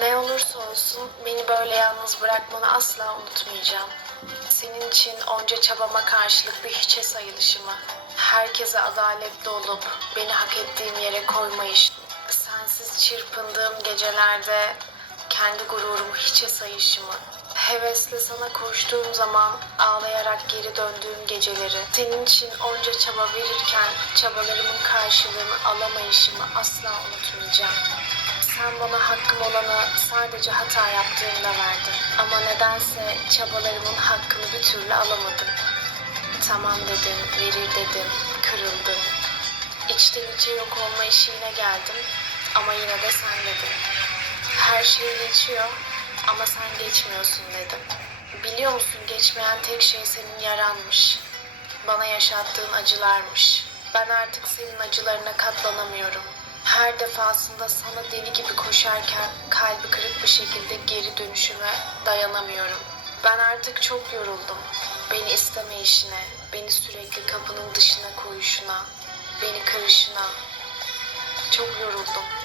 Ne olursa olsun beni böyle yalnız bırakmanı asla unutmayacağım. Senin için onca çabama karşılık bir hiçe sayılışımı, herkese adaletli olup beni hak ettiğim yere koymayış, sensiz çırpındığım gecelerde kendi gururumu hiçe sayışımı, hevesle sana koştuğum zaman ağlayarak geri döndüğüm geceleri, senin için onca çaba verirken çabalarımın karşılığını alamayışımı asla unutmayacağım. Sen bana hakkım olanı sadece hata yaptığımda verdin. Ama nedense çabalarımın hakkını bir türlü alamadım. Tamam dedim, verir dedim, kırıldım. İçten içe yok olma işine geldim ama yine de sen dedin. Her şey geçiyor ama sen geçmiyorsun dedim. Biliyor musun geçmeyen tek şey senin yaranmış. Bana yaşattığın acılarmış. Ben artık senin acılarına katlanamıyorum. Her defasında sana deli gibi koşarken kalbi kırık bir şekilde geri dönüşüme dayanamıyorum. Ben artık çok yoruldum. Beni isteme işine, beni sürekli kapının dışına koyuşuna, beni kırışına. Çok yoruldum.